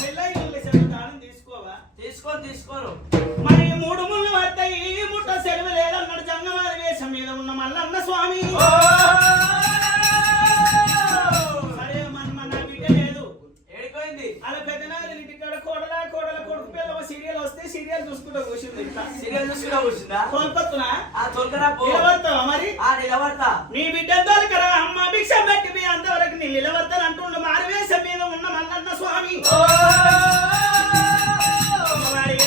పెళ్ళైన వాళ్ళ చేత దానం తీసుకోవా? తీసుకొని తీసుకోరు. మరి మూడు ముళ్ళు ఈ ముట్ట సెలవు లేదన్నాడు జంగమారి వేషం మీద ఉన్న మల్లన్న స్వామి. సీరియల్ చూసుకుంటూ కూర్చుంది. సీరియల్ చూసుకున్నా కూర్చుందా? ఆ తొలకరా పో. నిలబడతావా మరి? ఆ నిలబడతా. నీ బిడ్డ దొరకరా అమ్మ భిక్ష పెట్టి మీ అంతవరకు నీ నిలబడతాను అంటుండు. మారువేషం మీద ఉన్న మల్లన్న స్వామి. స్వామి.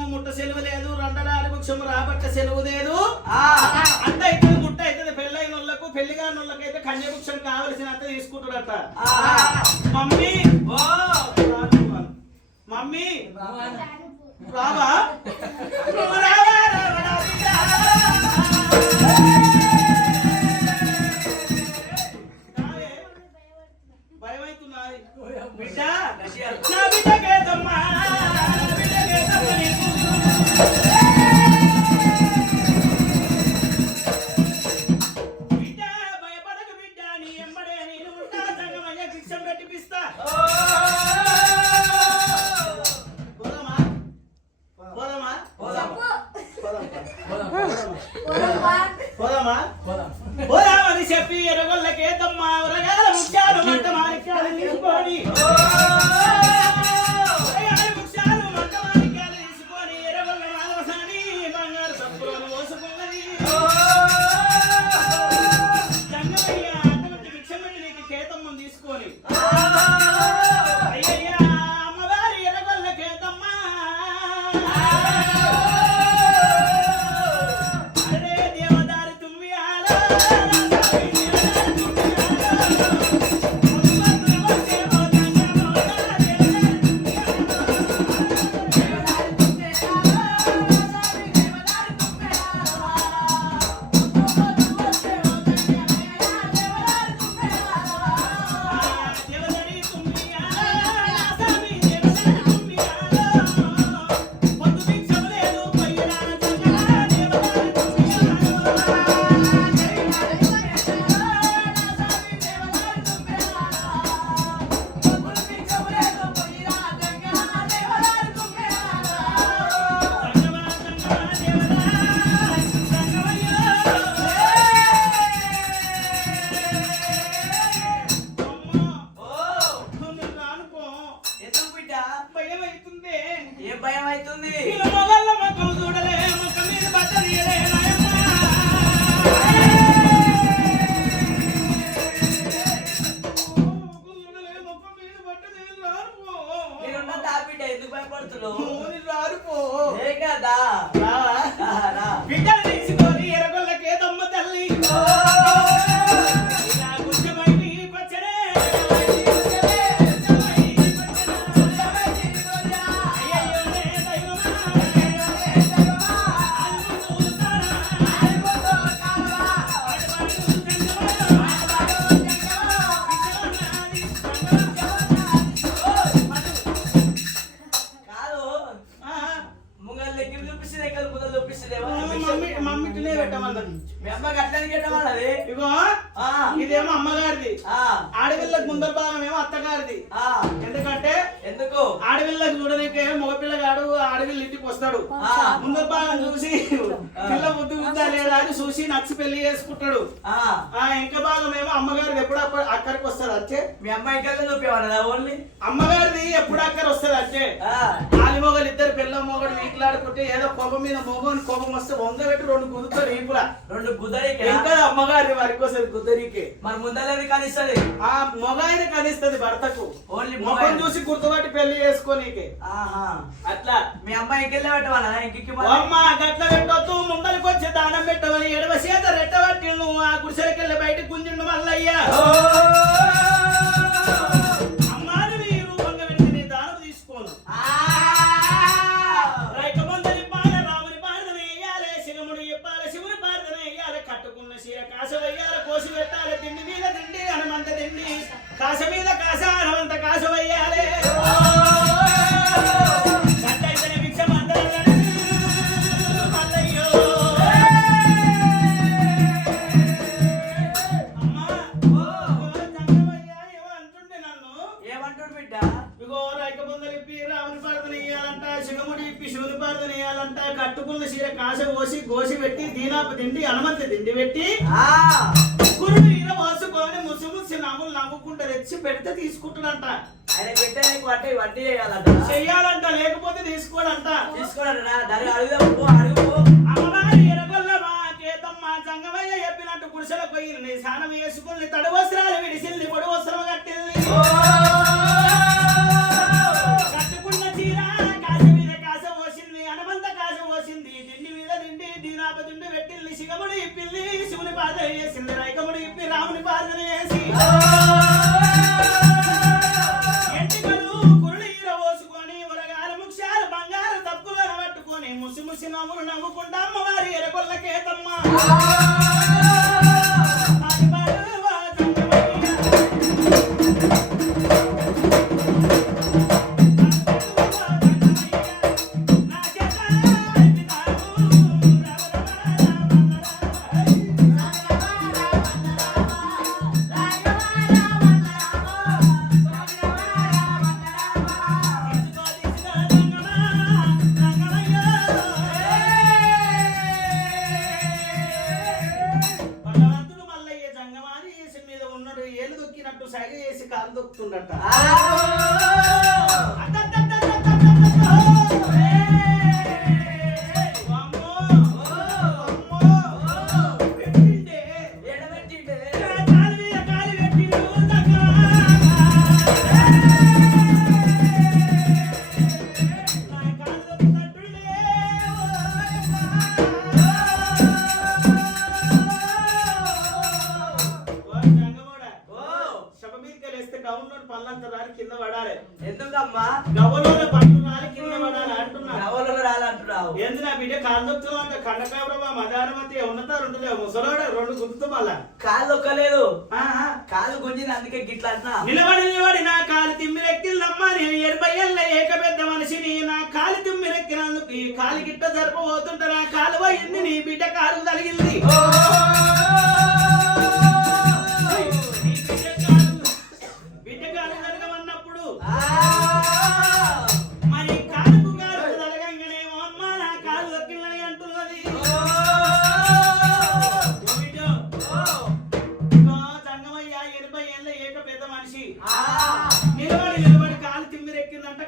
భుక్షము ముట్ట సెలవు లేదు రెండరాని భుక్షము రాబట్ట సెలవు లేదు. ఆ, అంత అయితే ముట్ట అయితే పెళ్ళైన వాళ్ళకు పెళ్ళి కాని వాళ్ళకి అయితే కన్యభుక్షం కావలసినంత తీసుకుంటాడట ఆ, మమ్మీ ఓ మమ్మీ రావా రావా. రావే. అవుతుంది మీ అమ్మాయి కల్లా చూపేవాళ్ళ ఓన్లీ? అమ్మగారిది ఎప్పుడు అక్కడ వస్తుంది అంతే ఆ, ఆలి మొగలు ఇద్దరు పిల్ల మొగలు వీట్లాడుకుంటే ఏదో కోపం మీద మొగని కోపం వస్తే వంగబెట్టి రెండు గుద్దుతారు ఈపులా రెండు గుద్దరికి ఇంకా అమ్మగారి వారికి వస్తుంది గుద్దరికి మరి ముందలేని కనిస్తుంది? ఆ మొగాయిని కనిస్తుంది భర్తకు. ఓన్లీ మొగం చూసి గుర్తుపట్టి పెళ్ళి చేసుకోనీకి. ఆహా. అట్లా మీ అమ్మాయికి వెళ్ళి పెట్టవాలా ఇంటికి? అమ్మ గట్ల పెట్టొద్దు ముందరికి వచ్చి దానం పెట్టమని ఎడవ చేత రెట్టబట్టి ఆ గుడిసెలకెళ్ళి బయట గుంజిండు మల్లయ్యా. గురుడు ఈయన మోసుకొని ముసి ముసి నవ్వులు నవ్వుకుంటూ తెచ్చి పెడితే తీసుకుంటాడంట ఆయన పెట్టే నీకు వడ్డీ వడ్డీ చేయాలంట. చెయ్యాలంట లేకపోతే తీసుకోడంట. తీసుకోండి దాన్ని అడుగుదాం పో, అడుగు ఎరగొల్లమా కేతమ్మ జంగమయ్య చెప్పినట్టు గుడిసెల పోయి స్నానం వేసుకుని తడి వస్త్రాలు విడిసింది పొడి వస్త్రం కట్టింది. మీద దిండి పెట్టింది శివముడు ఇప్పింది శివుని పాదన చేసింది రైకముడు ఇప్పి రాముని పాదన చేసి కాలు ఏంది నా బిడ్డ కాలు దొక్కుతున్నావు అంటే? మదానమతి ఉన్నతారు ఉంటుంది ముసలోడ రెండు గుర్తు మళ్ళా. కాలు దొక్కలేదు. కాలు గుంజిన అందుకే గిట్లా అంటున్నా. నిలబడి నిలబడి నా కాలు తిమ్మిరెక్కిందమ్మా నేను ఎనభై ఏళ్ళ ఏక పెద్ద మనిషిని. నా కాలు తిమ్మిరెక్కినందుకు ఈ కాలు గిట్ట జరపబోతుంటే నా కాలు పోయింది. నీ బిడ్డ కాలు తలిగింది నీ బిడ్డ కాలు బిడ్డ కాలు జరగమన్నప్పుడు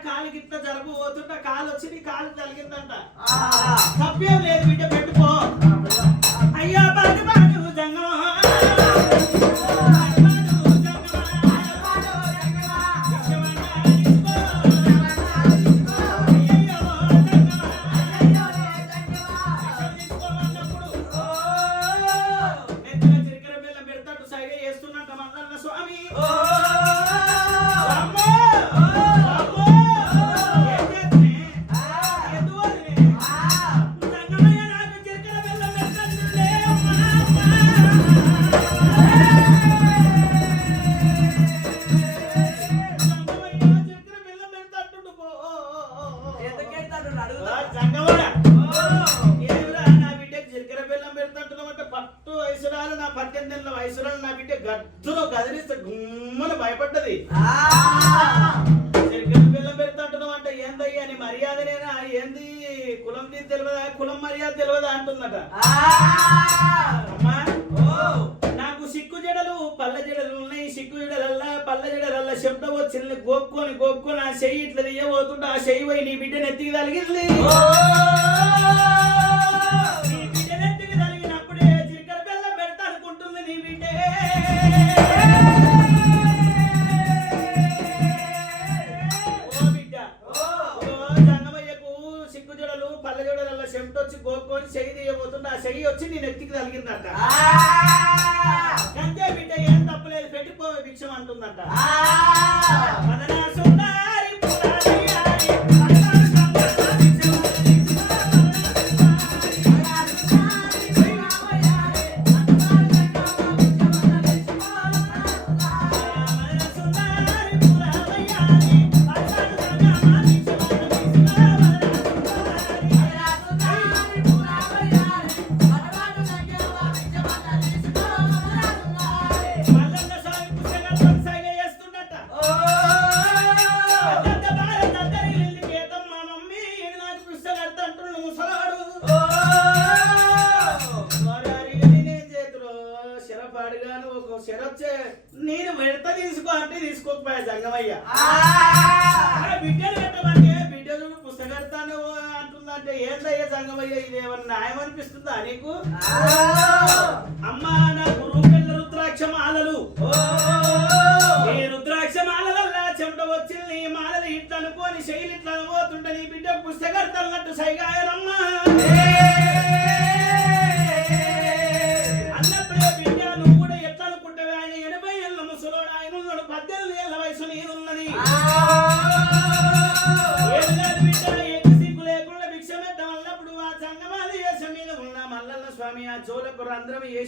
కాలు గిట్ల జరుపు పోతుంట కాలు వచ్చి నీ కాలు తలిగిందంట. తప్పేం లేదు బిడ్డ పెట్టుకో. అయ్యా బాటు బాటు జంగమా. చెయ్యి ఇట్లా తీయబోతుంటే ఆ చెయ్యి పోయి నీ బిడ్డ నెత్తికి తలిగింది. నీ బిడ్డ నెత్తికి తలిగినప్పుడే చిరికల బెల్లం పెడతా అనుకుంటుంది నీ బిడ్డే. జడలు పల్ల చెమటొచ్చి గోక్కొని చెయ్యి తీయబోతుంటే ఆ చెయ్యి వచ్చి నీ నెత్తికి తలిగిందట. అంతే బిడ్డ ఏం తప్పలేదు పెట్టిపోవే భిక్షం అంటుందంట.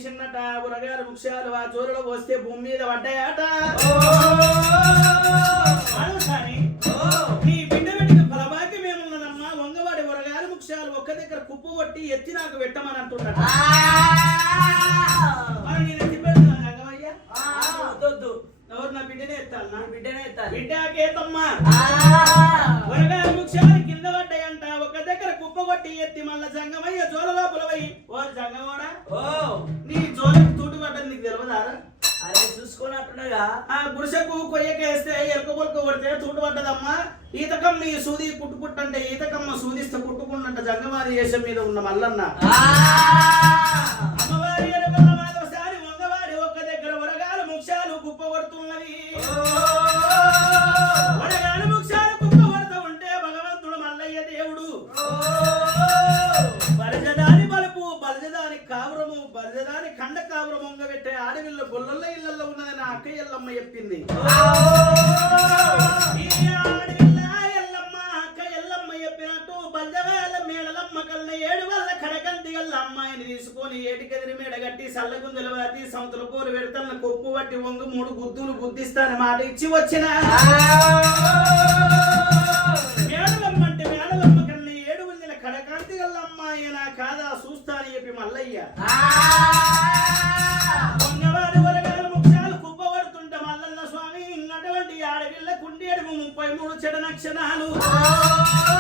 వేసినట ఉరగారు వృక్షాలు ఆ జోలలో వస్తే భూమి మీద పడ్డాయట. అవును సాని, నీ బిడ్డ పెట్టిన ఫలభాగ్యం ఏమున్నదమ్మా వంగవాడి వృక్షాలు ఒక్క దగ్గర కుప్పు కొట్టి ఎత్తి నాకు పెట్టమని. ఎవరు నా బిడ్డనే ఎత్తాలనా నా బిడ్డనే ఎత్తాలి. బిడ్డకేతమ్మా? వృక్షాలు కింద పడ్డాయంట. ఒక దగ్గర కుప్ప కొట్టి ఎత్తి మళ్ళా జంగమయ్య జోల లోపల పోయి ఆ గుడిసెకు కొయ్యకేస్తే ఎలుక పొలక కొడితే తూటు పడ్డదమ్మా ఈతకమ్మ ఈ సూది కుట్టు కుట్టంటే ఈతకమ్మ సూదిస్తే కుట్టుకుండంట జంగమాది దేశం మీద ఉన్న మల్లన్న. అమ్మవారి బలజదాని మొంగ పెట్టే ఆడవిల్ల గొల్లల ఇళ్ళలో ఉన్నదని ఆ అక్క ఎల్లమ్మ చెప్పింది. అక్క ఎల్లమ్మ మేడలమ్మ ఏడు వల్ల కడకంతి గల్ల అమ్మాయిని తీసుకొని ఏటికెదిరి మేడ కట్టి సల్లగుందలు వాటి సంతుల కూర పెడతన్న కొప్పు పట్టి వంగు మూడు గుద్దులు గుద్దిస్తానని మాట ఇచ్చి వచ్చిన. మేడలమ్మ అంటే మేడలమ్మ కన్నా ఏడు వందల కడకాంతి గల్ల అమ్మాయి నా కాదా చూస్తానని చెప్పి మల్లయ్య. మూడు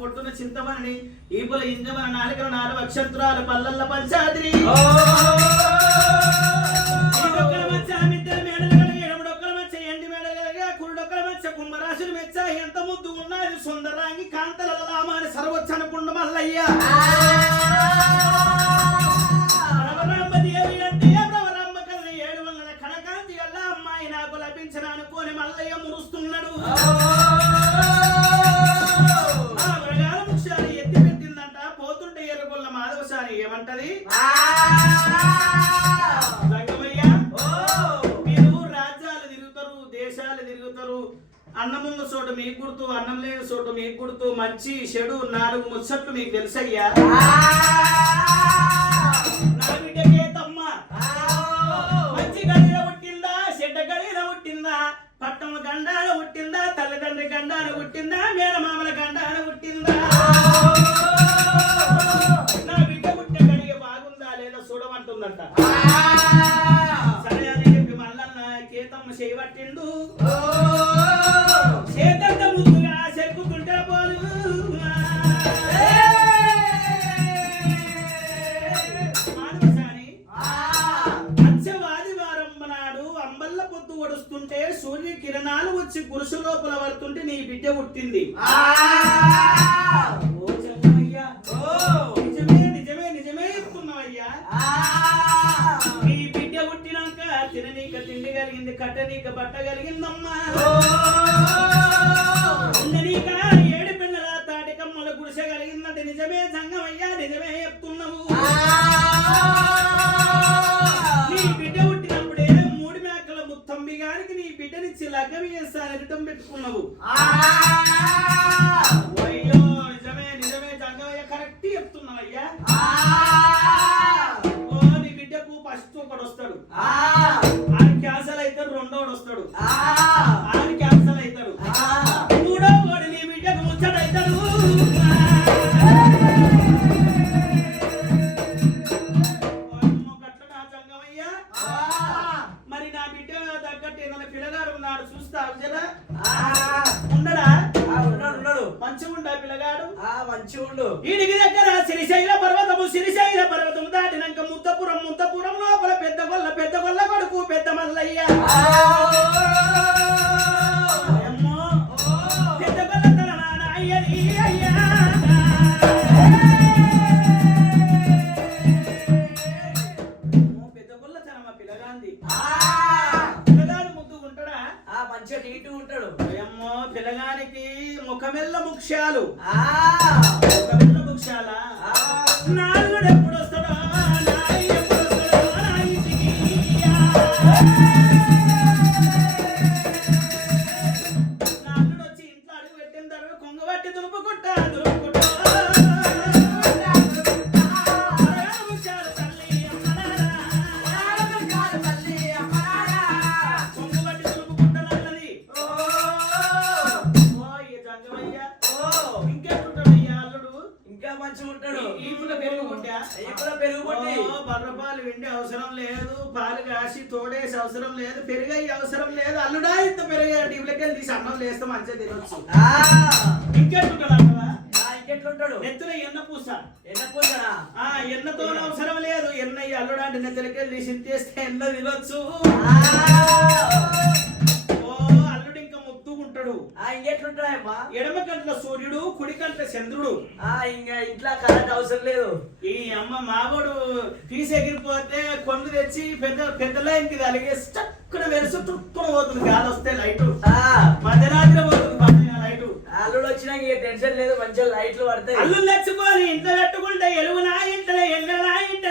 పొట్టున చింతమని ఈపుల ఇంజమన నాలుకల నాలుగు అక్షంత్రాలు పల్లల్ల పంచాద్రి. ఈడొక్కల మచ్చ ఎంత ముద్దు ఉన్నది సుందరాంగి కాంతల లామాని సర్వచ్చనుకుండ మల్లయ్య. భ్రమరాంబ దేవి అంటే భ్రమరాంబ కల్లి ఏడు వందల కనకాంతి వల్ల అమ్మాయి నాకు లభించిన అనుకోని మల్లయ్య మురుస్తున్నాడు. మాధవసారి ఏమంటది? మీరు రాజ్యాలు తిరుగుతారు దేశాలు తిరుగుతారు. అన్నమున్న చోట మీకు గుర్తు అన్నం లేని చోట మీకు గుర్తు మంచి చెడు నాలుగు ముచ్చట్లు మీకు తెలుసయ్యా. నా మంచి గడిన పుట్టిందా చెడ్డ గడిన పుట్టిందా పట్టణ గండాన పుట్టిందా తల్లిదండ్రి గండాన పుట్టిందా మేనమామల గండాన పుట్టిందా? బిడ్డ పుట్టే గడియ బాగుందా లేదా చూడమంటుందంట. సరే అని చెప్పి మల్లన్న కేతమ్మ చేయబట్టిండు చేతంత ముందుగా చెక్కుతుంటే పోలు సూర్య కిరణాలు వచ్చి గురుసు లోపల పడుతుంటే నీ బిడ్డ పుట్టింది. కట్టనీక బట్ట కలిగిందమ్మా ఉండనీక ఏడు పిల్లల తాటి కమ్మల గుడిసె కలిగిందంటే నిజమే సంగమయ్యా నిజమే చెప్తున్నావు. నీ బిడ్డ పుట్టినప్పుడే మూడు మేకల ముత్తంబి గారికి నీ బిడ్డనిచ్చి లగ్గం చేస్తాను రిటం పెట్టుకున్నావు. రెండోడు మంచిగా నీట్గా ఉంటాడు. అమ్మో పిల్లగానికి ముఖమెల్ల ముఖ్యాలు ఆ. ముఖమెల్ల ముఖ్యాలా అవసరం లేదు పాలు కాసి తోడేసి అవసరం లేదు పెరుగయ్యి అవసరం లేదు. అల్లుడా ఇంత పెరిగాడు ఇవ్వకెళ్ళి తీసి అన్నం లేస్తే మంచిగా తినొచ్చు. ఇంకెట్లుంటాడు అంటవా ఇంకెట్లుంటాడు? నెత్తుల ఎన్న పూస? ఎన్న పూసనా? ఆ ఎన్నతో అవసరం లేదు. ఎన్నయ్య అల్లుడా అంటే నెత్తలకెళ్ళి తీసి తీస్తే ఎన్న తినొచ్చు. ముద్దుకుంటాడు ఇంకెట్లుంటాడు అమ్మా ఎడమ కంట్ల సూర్యుడు కుడి కంట్ల చంద్రుడు. ఆ ఇంకా ఇంట్లో కరెంట్ అవసరం లేదు. ఈ అమ్మ మాగోడు తీసి ఎగిరిపోతే కొండు తెచ్చి పెద్ద పెద్ద లైన్కి తలిగేసి చక్కున వెలుసు తుక్కున పోతుంది. గాలి వస్తే లైట్ ఆ. మధ్యరాత్రి పోతుంది లైట్ అల్లుడు వచ్చినాక ఇక టెన్షన్ లేదు మంచిగా లైట్లు పడతాయి. అల్లు తెచ్చుకొని ఇంట్లో పెట్టుకుంటే ఎలుగు నా ఇంటలే ఎండ నా ఇంటలే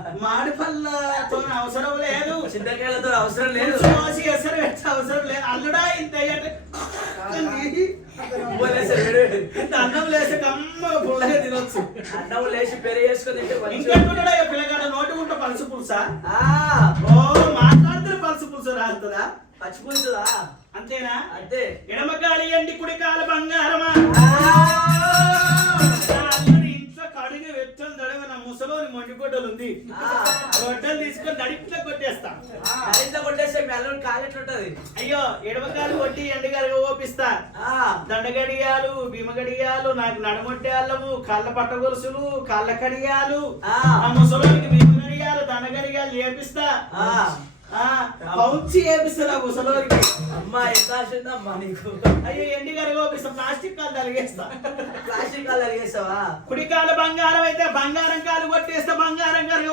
అవసరం లేదు ఇక మామిడి పళ్ళతో అవసరం లేదు. చింతకాయలతో అవసరం లేదు. పోసి ఎసరు పెట్టే అవసరం లేదు. అల్లుడా ఇంత. అన్నం లేసి కమ్మ పుల్లగా తినొచ్చు. అన్నం లేచి పిల్లగాడు? నోటి పలుసు పులుసా? ఆ, ఓ మాట్లాడితే పలుసు పులుసు రాస్తుందా? పచ్చి పులుసుదా? అంతేనా? అంతే. ఎడమ కాలి ఎండి కుడి కాలు బంగారమా కాలు ఎట్లుంటది? అయ్యో ఎడమకాలు కొట్టి ఎండగాలుగా ఓపిస్తా. ఆ, దండగడియాలు భీమగడియాలు నాకు నడమొట్టేళ్ళము కళ్ళ పట్టగొలుసులు కళ్ళ కడియాలు. ముసలోనికి భీమగడియాలు దండగడియాలు ఏపిస్తా. పౌంచి ఏపిస్తా నా ముసలోనికి. అమ్మా ఎంత నీకు? అయ్యో ఎండి గారు ఓపిస్తా. ప్లాస్టిక్ కాలు తలిగేస్తా. ప్లాస్టిక్ కాలు అడిగేసావా కుడి కాలు బంగారం అయితే బంగారం కాలు కొట్టేస్తా బంగారం గారు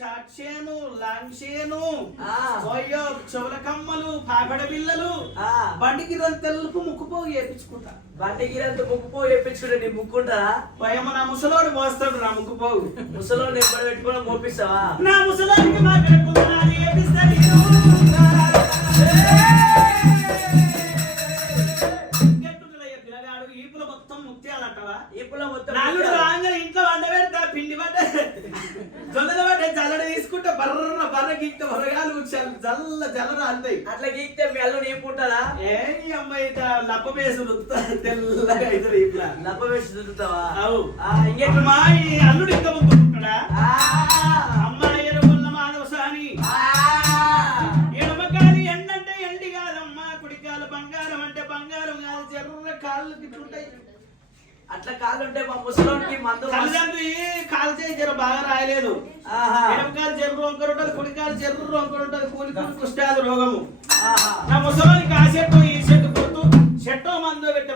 నక్లెసు షాక్షేను లాంక్షేను. ఓయ్యో చెవుల కమ్మలు పాపడ బిల్లలు ఆ. బండికి రెండు తెలుపు ముక్కుపోగు చేపించుకుంటా బండి గిరంత ముక్కుపో చెప్పించుకుంటే నీ ముక్కుంటారా భయమ నా ముసలోడు మోస్తాడు నా ముక్కుపోగు ముసలో నెంబర్ పెట్టుకుని మోపిస్తావా? నా ముసలోడికి మా కడుపుందని ఏపిస్తా నేను. ఇంకెట్టుంటదయ్యా పిల్లగాడు ఈపుల మొత్తం ముక్తియాలంటావా ఇప్పుడు మొత్తం నాలుగు రాగానే ఇంట్లో పిండి పడ్డ జొన్నలు పడ్డ జల్లడ తీసుకుంటే బర్ర బర్ర గీక్త బరగాలు ముఖ్యాలు జల్ల జల్లర అంతాయి అట్లా గీక్తే మీ అల్లుడు ఏ ఈ అమ్మాయి లప్ప వేసు తెల్లగా అవుతుంది ఇట్లా లబ్బ వేసి అవు. ఇంకెట్లు మా ఈ అల్లుడు ఇంకా ముగ్గుకుంటాడా అట్లా కాళ్ళుంటే మా ముసలోనికి మందు తల్లిదండ్రులు కాలు చేయి జర బాగా రాయలేదు. ఆహా, ఎడమకాలు జర్రు వంకరు ఉంటుంది కుడికాలు జర్రు వంకరు ఉంటుంది కూలి కూలి కుష్టాలు రోగము. ఆహా. నా ముసలోనికి ఆ చెట్టు ఈ చెట్టు గుర్తు చెట్టో మందో పెట్టి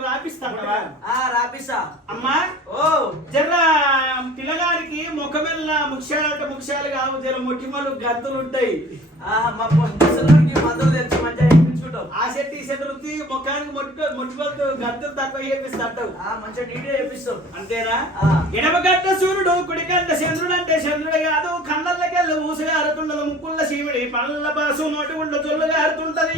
ఆ, రాపిస్తా. అమ్మా ఓ. జర పిల్లగాడికి ముఖమెల్ల ముఖ్యాలంటే ముఖ్యాలు కావు జర ముట్టిమలు గద్దులు ఉంటాయి మా ముసలోనికి మందులు తెచ్చి ఇప్పించుకుంటాం ఆ చెట్టు ఈ చెట్టు రుద్ది ముఖానికి ముట్టు ముట్టుకొలతో గద్దులు తక్కువ చేపిస్తాడు ఆ, మంచిగా నీట్గా చేపిస్తాం. అంతేనా? ఆ. ఎడమగడ్డ సూర్యుడు కుడిగడ్డ చంద్రుడు అంటే చంద్రుడు కాదు కళ్ళకెళ్ళి ఊసుగా ఆరుతుండదు ముక్కుళ్ళ శివుడి పళ్ళ బాసు నోటి గుండ జొల్లుగా ఆరుతుంటది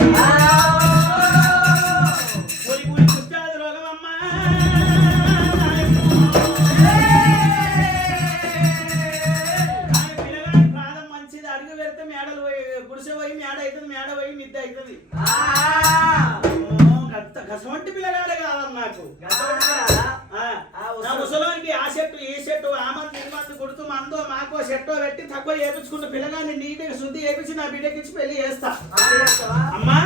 నాకు. నా ముసలానికి ఆ చెట్టు ఈ చెట్టు ఆ మంది ఈ మందో మాకో చెట్టో పెట్టి తక్కువ చేపించుకుంటూ పిల్లగాని నీటికి శుద్ధి చేపించి నా బిడ్డకి ఇచ్చి పెళ్ళి చేస్తా. అమ్మా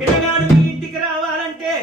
పిల్లగాడు మీ ఇంటికి రావాలంటే.